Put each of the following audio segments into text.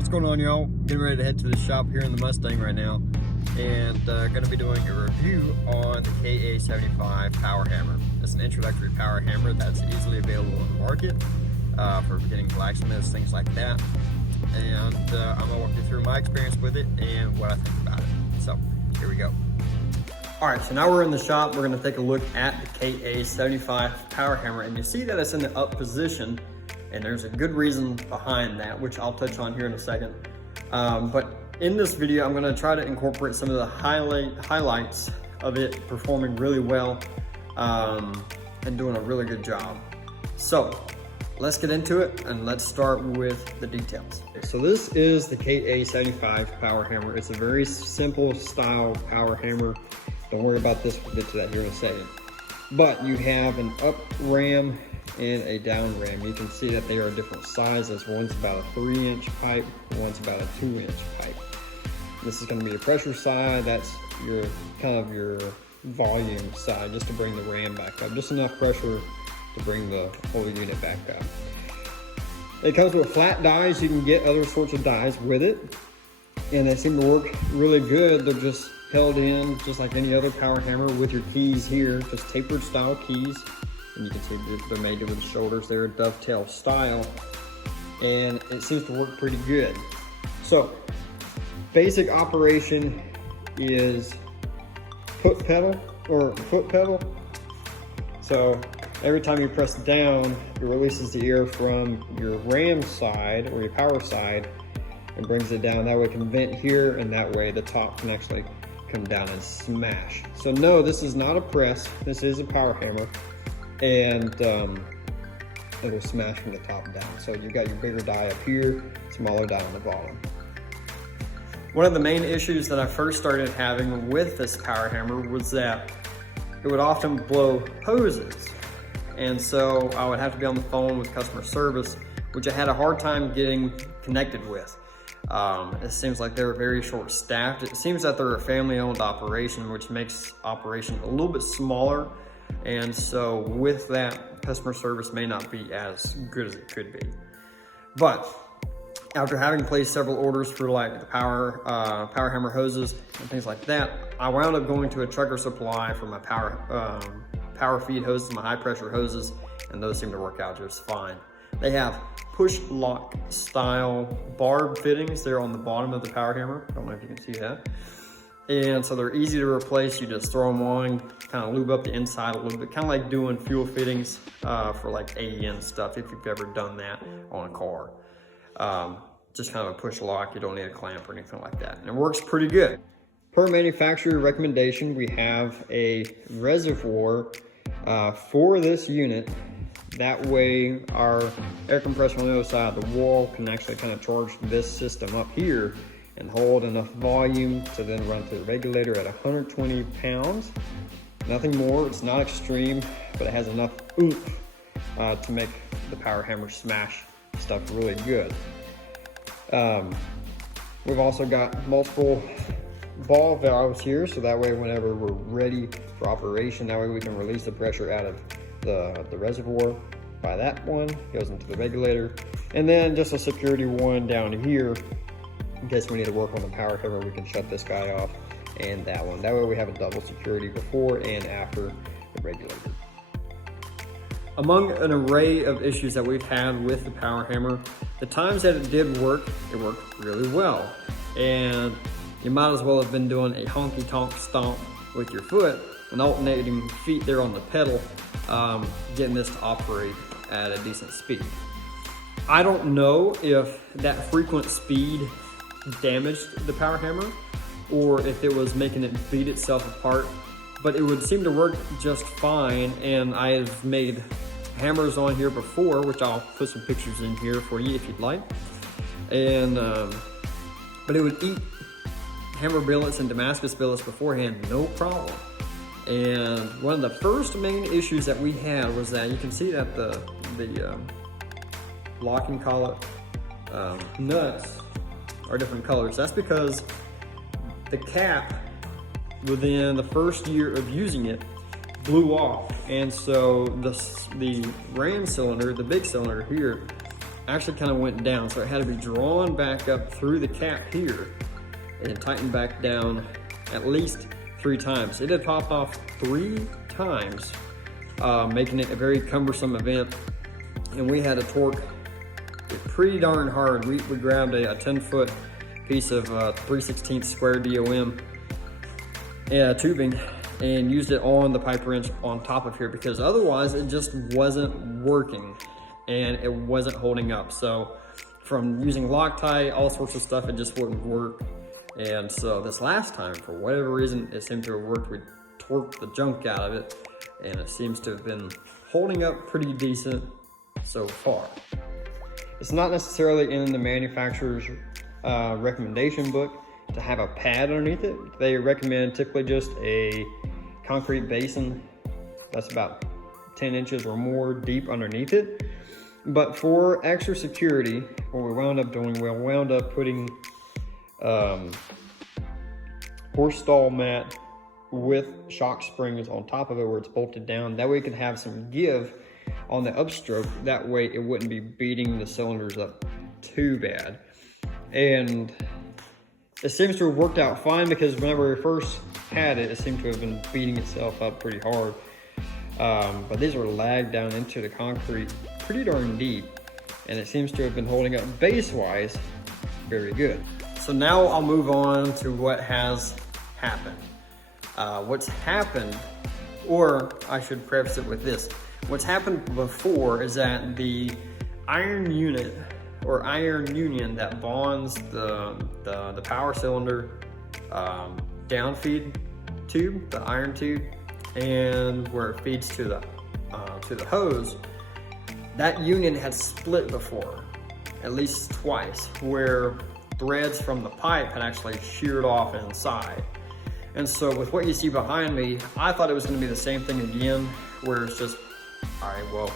What's going on, y'all? Getting ready to head to the shop here in the Mustang right now, and going to be doing a review on the KA75 power hammer. It's an introductory power hammer that's easily available on the market for beginning blacksmiths, things like that. And I'm going to walk you through my experience with it and what I think about it. So, here we go. All right, so now we're in the shop. We're going to take a look at the KA75 power hammer, and you see that it's in the up position. And there's a good reason behind that, which I'll touch on here in a second. But in this video, I'm gonna try to incorporate some of the highlights of it performing really well and doing a really good job. So let's get into it and let's start with the details. So this is the KA75 power hammer. It's a very simple style power hammer. Don't worry about this, we'll get to that here in a second. But you have an up ram and a down ram. You can see that they are different sizes. One's about a 3-inch pipe, one's about a 2-inch pipe. This is going to be a pressure side. That's your kind of your volume side, just to bring the ram back up. Just enough pressure to bring the whole unit back up. It comes with flat dies. You can get other sorts of dies with it, and they seem to work really good. They're just held in just like any other power hammer with your keys here, just tapered style keys. And you can see they're made with the shoulders. They're a dovetail style, and it seems to work pretty good. So basic operation is foot pedal. So every time you press down, it releases the air from your ram side or your power side and brings it down. That way it can vent here, and that way the top can actually come down and smash. So no, this is not a press. This is a power hammer. And it will smash from the top down. So you've got your bigger die up here, smaller die on the bottom. One of the main issues that I first started having with this power hammer was that it would often blow hoses. And so I would have to be on the phone with customer service, which I had a hard time getting connected with. It seems like they're very short staffed. It seems that they're a family owned operation, which makes operation a little bit smaller. And so with that, customer service may not be as good as it could be. But after having placed several orders for like the power hammer hoses and things like that, I wound up going to a Trucker Supply for my power feed hoses, my high pressure hoses, and those seem to work out just fine. They have push lock style barb fittings there on the bottom of the power hammer. I don't know if you can see that. And so they're easy to replace. You just throw them on, kind of lube up the inside a little bit, kind of like doing fuel fittings for like AEN stuff, if you've ever done that on a car. Just kind of a push lock. You don't need a clamp or anything like that. And it works pretty good. Per manufacturer recommendation, we have a reservoir for this unit. That way our air compressor on the other side of the wall can actually kind of charge this system up here and hold enough volume to then run to the regulator at 120 pounds. Nothing more, it's not extreme, but it has enough oomph to make the power hammer smash stuff really good. We've also got multiple ball valves here, so that way whenever we're ready for operation, that way we can release the pressure out of the reservoir by that one, goes into the regulator. And then just a security one down here, in case we need to work on the power hammer, we can shut this guy off and that one. That way we have a double security before and after the regulator. Among an array of issues that we've had with the power hammer, the times that it did work, it worked really well. And you might as well have been doing a honky tonk stomp with your foot and alternating feet there on the pedal, getting this to operate at a decent speed. I don't know if that frequent speed damaged the power hammer or if it was making it beat itself apart, but it would seem to work just fine. And I have made hammers on here before, which I'll put some pictures in here for you if you'd like. And but it would eat hammer billets and Damascus billets beforehand, no problem. And one of the first main issues that we had was that you can see that the locking collet nuts are different colors. That's because the cap within the first year of using it blew off, and so the ram cylinder, the big cylinder here, actually kind of went down. So it had to be drawn back up through the cap here and tightened back down at least 3 times. It had popped off 3 times, making it a very cumbersome event. And we had to torque it pretty darn hard. We grabbed a 10-foot piece of 3/16 square DOM tubing and used it on the pipe wrench on top of here, because otherwise it just wasn't working and it wasn't holding up. So from using Loctite, all sorts of stuff, it just wouldn't work. And so this last time, for whatever reason, it seemed to have worked. We torqued the junk out of it and it seems to have been holding up pretty decent so far. It's not necessarily in the manufacturer's recommendation book to have a pad underneath it. They recommend typically just a concrete basin that's about 10 inches or more deep underneath it. But for extra security, what we wound up doing, we wound up putting horse stall mat with shock springs on top of it where it's bolted down. That way it could have some give on the upstroke. That way it wouldn't be beating the cylinders up too bad. And it seems to have worked out fine, because whenever we first had it, it seemed to have been beating itself up pretty hard. But these were lagged down into the concrete pretty darn deep, and it seems to have been holding up base-wise very good. So now I'll move on to what has happened. What's happened, or I should preface it with this. What's happened before is that the iron unit or iron union that bonds the power cylinder downfeed tube, the iron tube, and where it feeds to the hose, that union had split before, at least twice, where threads from the pipe had actually sheared off inside. And so with what you see behind me, I thought it was going to be the same thing again, where it's just, all right, well,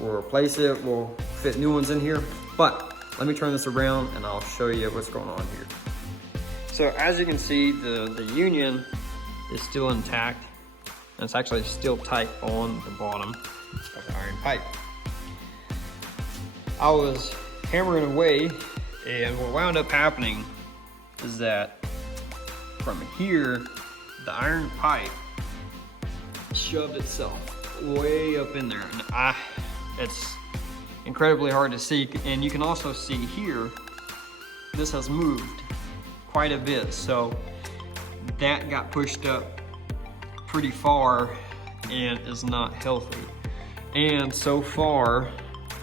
we'll replace it, we'll fit new ones in here. But let me turn this around and I'll show you what's going on here. So as you can see, the union is still intact, and it's actually still tight on the bottom of the iron pipe. I was hammering away, and what wound up happening is that from here, the iron pipe shoved itself way up in there, and it's incredibly hard to see. And you can also see here, this has moved quite a bit, so that got pushed up pretty far and is not healthy. And so far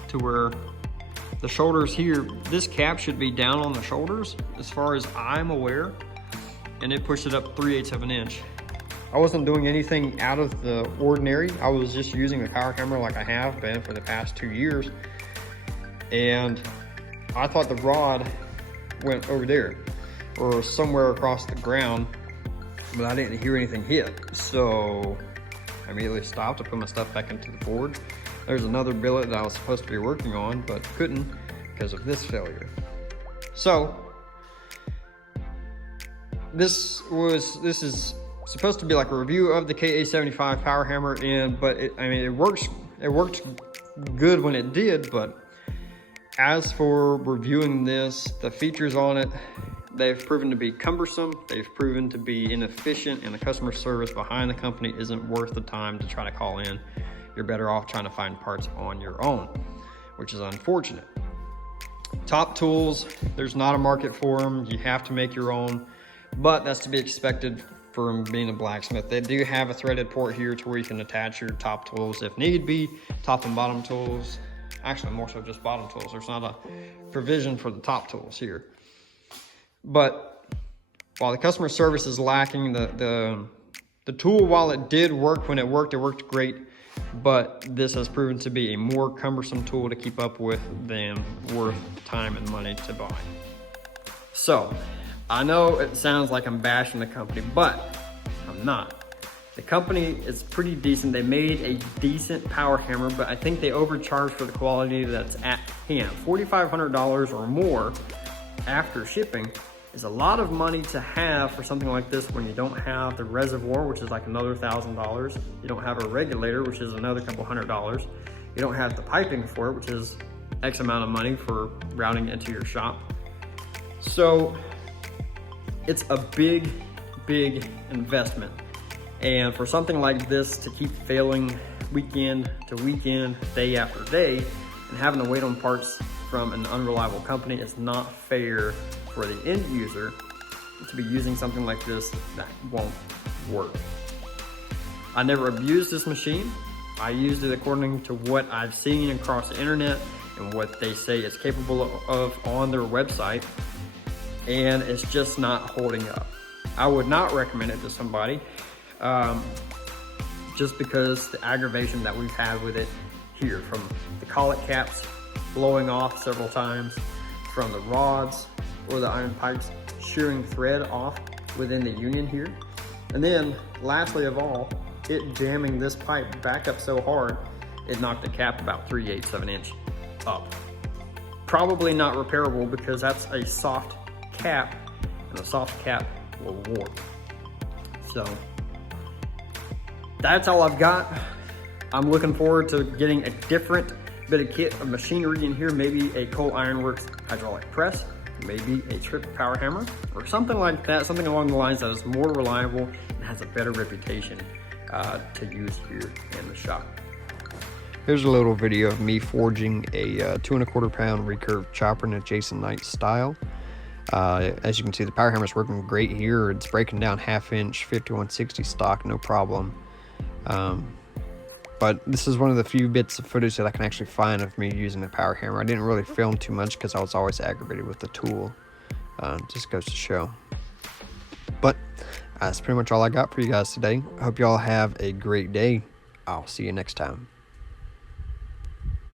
to where the shoulders here, this cap should be down on the shoulders as far as I'm aware, and it pushed it up 3/8 of an inch. I wasn't doing anything out of the ordinary. I was just using a power hammer like I have been for the past 2 years, and I thought the rod went over there or somewhere across the ground, but I didn't hear anything hit. So I immediately stopped. I put my stuff back into the board. There's another billet that I was supposed to be working on, but couldn't because of this failure. So this is supposed to be like a review of the KA75 power hammer, but it worked good when it did. But as for reviewing this, the features on it, they've proven to be cumbersome, they've proven to be inefficient, and the customer service behind the company isn't worth the time to try to call in. You're better off trying to find parts on your own, which is unfortunate. Top tools, there's not a market for them. You have to make your own, but that's to be expected from being a blacksmith. They do have a threaded port here to where you can attach your top tools if need be, top and bottom tools. Actually, more so just bottom tools. There's not a provision for the top tools here. But while the customer service is lacking, the tool, while it did work when it worked great, but this has proven to be a more cumbersome tool to keep up with than worth time and money to buy. So I know it sounds like I'm bashing the company, but I'm not. The company is pretty decent. They made a decent power hammer, but I think they overcharged for the quality that's at hand. $4,500 or more after shipping is a lot of money to have for something like this when you don't have the reservoir, which is like another $1,000. You don't have a regulator, which is another couple $100. You don't have the piping for it, which is X amount of money for routing into your shop. So it's a big investment. And for something like this to keep failing weekend to weekend, day after day, and having to wait on parts from an unreliable company is not fair for the end user to be using something like this that won't work. I never abused this machine. I used it according to what I've seen across the internet and what they say it's capable of on their website, and it's just not holding up. I would not recommend it to somebody just because the aggravation that we've had with it here, from the collet caps blowing off several times, from the rods or the iron pipes shearing thread off within the union here, and then lastly of all, it jamming this pipe back up so hard it knocked the cap about 3/8 of an inch up. Probably not repairable because that's a soft cap, and a soft cap will warp. So that's all I've got. I'm looking forward to getting a different bit of kit of machinery in here, maybe a Coal Iron Works hydraulic press, maybe a trip power hammer, or something like that, something along the lines that is more reliable and has a better reputation to use here in the shop. Here's a little video of me forging a 2 1/4 pound recurve chopper in a Jason Knight style. As you can see, the power hammer is working great here. It's breaking down 1/2 inch 5160 stock, no problem. But this is one of the few bits of footage that I can actually find of me using the power hammer. I didn't really film too much because I was always aggravated with the tool. Just goes to show. But that's pretty much all I got for you guys today. I hope y'all have a great day. I'll see you next time.